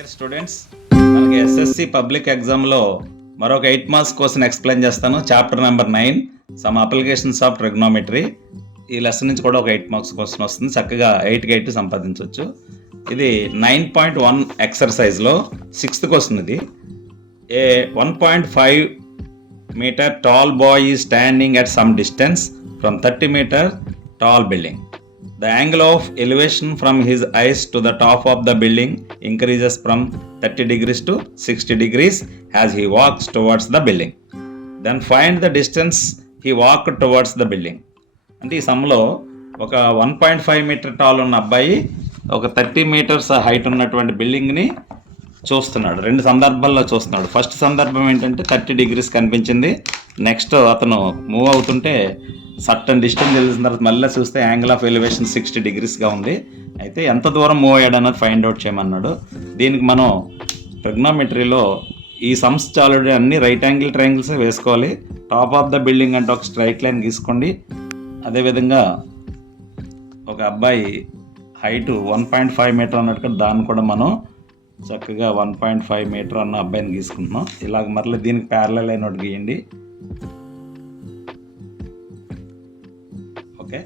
Dear students, మనకి SSC public ఎగ్జామ్లో మరొక 8 మార్క్స్ క్వశ్చన్ ఎక్స్ప్లెయిన్ చేస్తాను. Chapter number 9 some applications of trigonometry. ఈ లెసన్ నుంచి కూడా ఒక 8 మార్క్స్ క్వశ్చన్ వస్తుంది. చక్కగా 8కి 8 సంపాదించవచ్చు. ఇది 9.1 ఎక్సర్సైజ్లో 6th క్వశ్చన్. ఇది ఏ 1.5 meter tall boy is standing at some distance from 30 meter tall building. The angle of elevation from his eyes to the top of the building increases from 30 degrees to 60 degrees as he walks towards the building. Then find the distance he walked towards the building. అంటే ఈ సమ్లో ఒక 1.5 metre tall ఉన్న అబ్బాయి ఒక 30 metres height ఉన్నటువంటి బిల్డింగ్ని చూస్తున్నాడు. రెండు సందర్భాల్లో చూస్తున్నాడు. ఫస్ట్ సందర్భం ఏంటంటే 30 degrees కనిపించింది. నెక్స్ట్ అతను మూవ్ అవుతుంటే సర్టన్ డిస్టెన్స్ తెలిసిన తర్వాత మళ్ళీ చూస్తే యాంగిల్ ఆఫ్ ఎలివేషన్ 60 degreesగా ఉంది. అయితే ఎంత దూరం మూవ్ అయ్యాడు అన్నది ఫైండ్ అవుట్ చేయమన్నాడు. దీనికి మనం ట్రిగ్నోమెట్రీలో ఈ సమ్స్ ఆల్రెడీ అన్ని రైట్ యాంగిల్ ట్రయాంగిల్స్ వేసుకోవాలి. టాప్ ఆఫ్ ద బిల్డింగ్ అంటే ఒక స్ట్రైట్ లైన్ గీసుకోండి. అదేవిధంగా ఒక అబ్బాయి హైటు 1.5 మీటర్ అన్నట్టుగా దాన్ని కూడా మనం చక్కగా 1.5 మీటర్ అన్న అబ్బాయిని గీసుకుంటున్నాం. ఇలాగ మరలా దీనికి ప్యారలల్ అయిన ఒకటి గీయండి. ఓకే,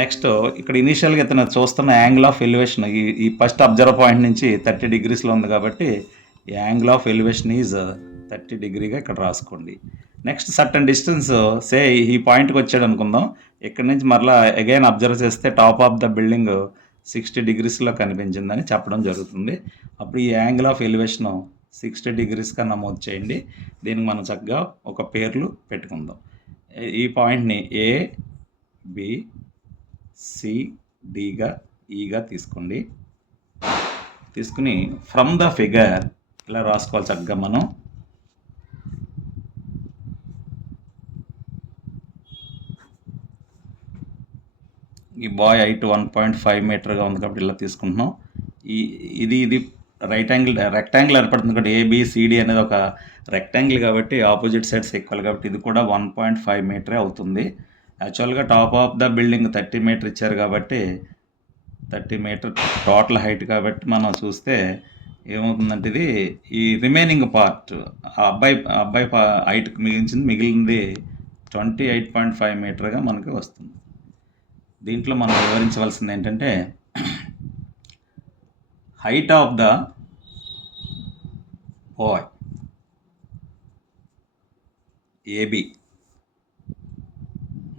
నెక్స్ట్ ఇక్కడ ఇనీషియల్గా ఇతను చూస్తున్న యాంగిల్ ఆఫ్ ఎలివేషన్ ఈ ఫస్ట్ అబ్జర్వ్ పాయింట్ నుంచి 30 degreesలో ఉంది కాబట్టి ఈ యాంగిల్ ఆఫ్ ఎలివేషన్ ఈజ్ 30 degreesగా ఇక్కడ రాసుకోండి. నెక్స్ట్ సర్టన్ డిస్టెన్స్ సే ఈ పాయింట్కి వచ్చాడు అనుకుందాం. ఇక్కడ నుంచి మరలా అగైన్ అబ్జర్వ్ చేస్తే టాప్ ఆఫ్ ద బిల్డింగ్ 60 degreesలో కనిపించిందని చెప్పడం జరుగుతుంది. అప్పుడు ఈ యాంగిల్ ఆఫ్ ఎలివేషన్ 60 degreesగా నమోదు చేయండి. దీనికి మనం చక్కగా ఒక పేర్లు పెట్టుకుందాం. ఈ పాయింట్ని ఏ, బి, సి, డిగా, ఈగా తీసుకోండి. తీసుకుని ఫ్రమ్ ద ఫిగర్ ఇలా రాసుకోవాలి చక్కగా మనం. ఈ బాయ్ హైట్ 1.5 మీటర్గా ఉంది కాబట్టి ఇలా తీసుకుంటున్నాం. ఇది రైట్ యాంగిల్ రెక్టాంగిల్ ఏర్పడుతుంది కాబట్టి ఏబిసిడి అనేది ఒక రెక్టాంగిల్ కాబట్టి ఆపోజిట్ సైడ్స్ ఈక్వల్ కాబట్టి ఇది కూడా 1.5 మీటరే అవుతుంది. యాక్చువల్గా top of the building 30 metre ఇచ్చారు కాబట్టి 30 మీటర్ టోటల్ హైట్ కాబట్టి మనం చూస్తే ఏమవుతుందంటే ఇది ఈ రిమైనింగ్ పార్ట్ అబ్బాయి హైట్కి మిగిలింది 28.5 మీటర్గా మనకి వస్తుంది. దీంట్లో మనం వివరించవలసింది ఏంటంటే height of the boy AB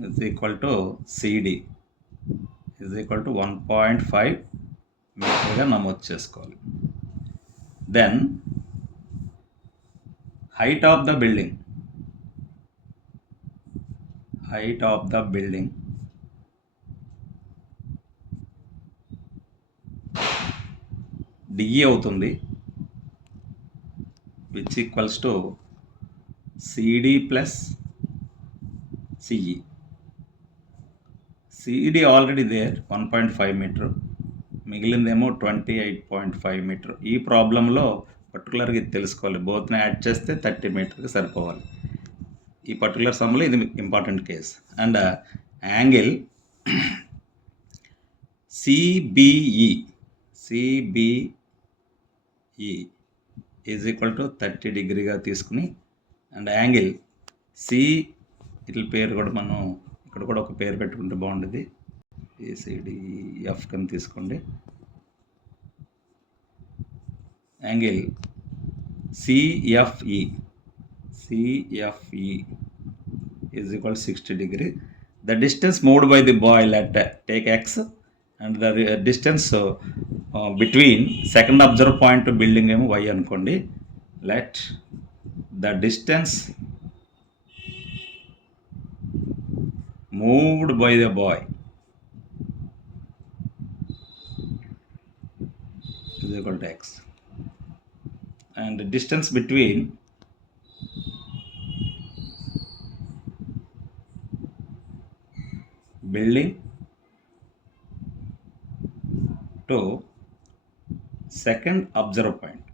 is equal to CD is equal to 1.5 మీటర్గా నమోదు చేసుకోవాలి. Then height of the building DE అవుతుంది, which equals to CD plus CE. CD already there 1.5 metre, మిగిలిందేమో 28.5 మీటర్. ఈ ప్రాబ్లంలో పర్టికులర్గా ఇది తెలుసుకోవాలి. బోత్ని యాడ్ చేస్తే 30 మీటర్కి సరిపోవాలి. ఈ పర్టికులర్ సమ్లో ఇది important case. And angle CBE is equal to 30 degreesగా తీసుకుని అండ్ యాంగిల్ సి ఇట్ల పేరు కూడా మనం ఇక్కడ కూడా ఒక పేరు పెట్టుకుంటే బాగుంటుంది. ఏసిడిఎఫ్ కింద తీసుకోండి. Angle CFE is equal 60 degrees. The distance moved by the bye let take X and the distance between second observe point to building ఏమో వై అనుకోండి. Let the distance moved by the boy is equal to x and the distance between building to second observe point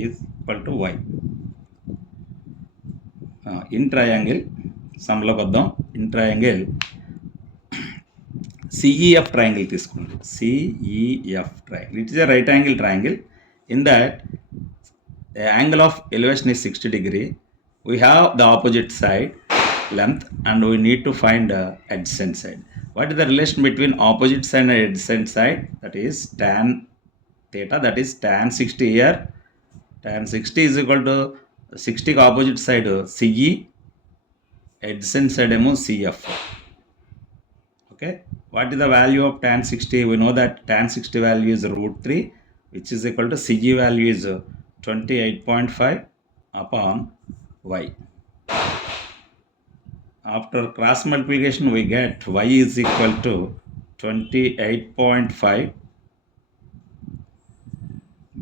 is equal to y. In triangle సమ్లోకి వద్దాం. In triangle CEF triangle తీసుకోండి. CEF triangle, it is a right angle triangle. In that the angle of elevation is 60 degree. We have the opposite side length and we need to find adjacent side. What is the relation between opposite side and adjacent side? That is tan theta, that is tan 60 here. Tan 60 is equal to 60 opposite side CE, adjacent side CF. Okay, what is the value of tan 60? We know that tan 60 value is √3, which is equal to CE value is 28.5 upon y. After cross multiplication we get y is equal to 28.5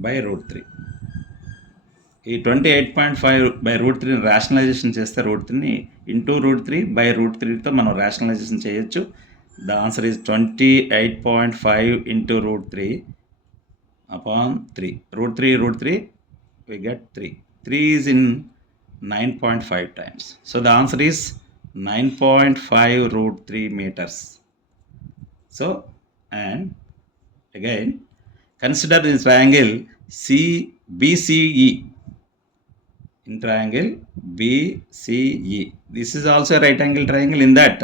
by √3. ఈ 28.5 by √3 రేషనలైజేషన్ చేస్తే √3ని ఇంటూ √3 by √3తో మనం రేషనలైజేషన్ చేయొచ్చు. The answer is 28.5 into √3 upon 3. √3 we get 3. 3 is in 9.5 times. So the answer is 9.5 √3 meters. So, and again, consider this triangle BCE. In triangle BCE, this is also a right angle triangle. In that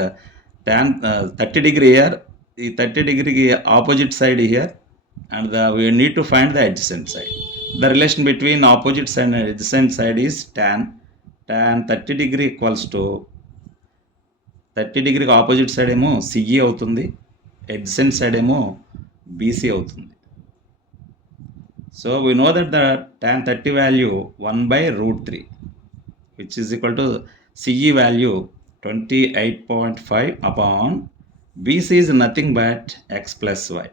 tan 30 degree here, the 30 degree opposite side here, and we need to find the adjacent side. The relation between opposite side and adjacent side is tan 30 degree equals to 30 degree opposite side ఏమో CE అవుతుంది, adjacent side ఏమో BC అవుతుంది. So we know that the tan 30 value 1 by √3, which is equal to CE value 28.5 upon BC is nothing but x plus y.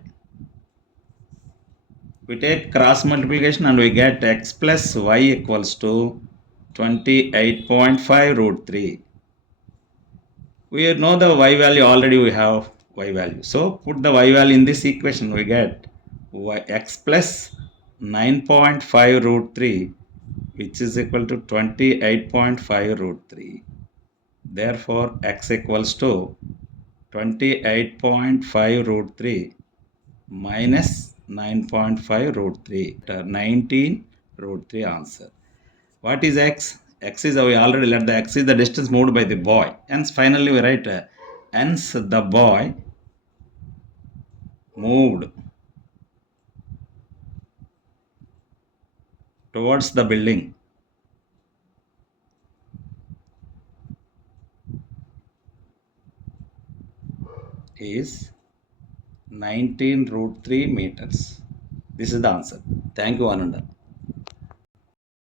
We take cross multiplication and we get x plus y equals to 28.5 √3. We know the y value, already we have y value. So put the y value in this equation, we get x plus 9.5 √3, which is equal to 28.5 √3. Therefore x equals to 28.5 √3 minus 9.5 √3, 19 √3 answer. What is x? X is, we already learned, the x is the distance moved by the boy. Hence finally we write hence the boy moved towards the building is 19 √3 meters. This is the answer. Thank you, Ananda.